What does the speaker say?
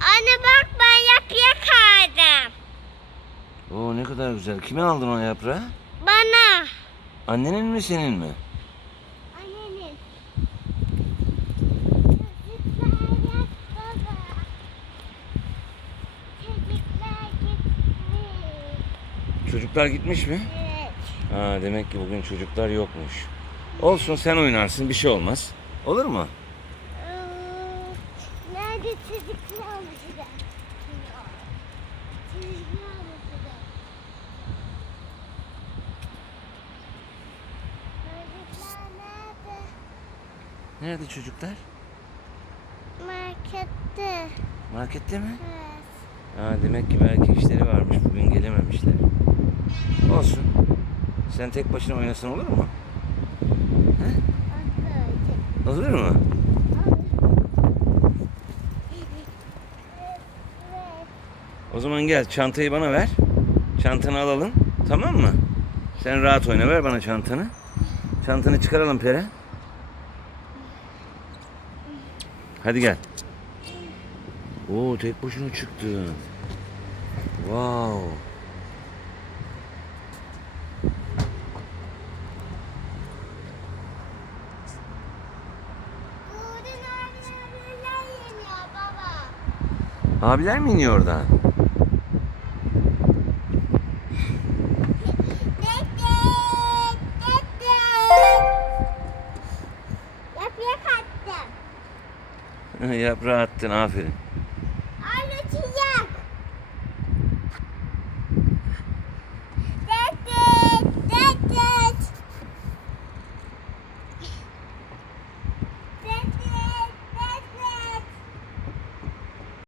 Anne bak ben yapıya kaldım. Oo ne kadar güzel. Kime aldın o yaprağı? Bana. Annenin mi senin mi? Annenin. Çocuklar gitmiş mi? Evet. Ha demek ki bugün çocuklar yokmuş. Olsun sen oynarsın bir şey olmaz. Olur mu? Nerede çocuklar? Markette. Markette mi? Evet. Ha demek ki belki işleri varmış bugün gelememişler. Olsun. Sen tek başına oynasın olur mu? Arkadaşlar. Olur mu? O zaman gel çantayı bana ver. Çantanı alalım. Tamam mı? Sen rahat oyna ver bana çantanı. Çantanı çıkaralım Pere. Hadi gel. Oo tek başına çıktı. Wow. Abiler mi iniyor oradan? Yaprağı attın aferin.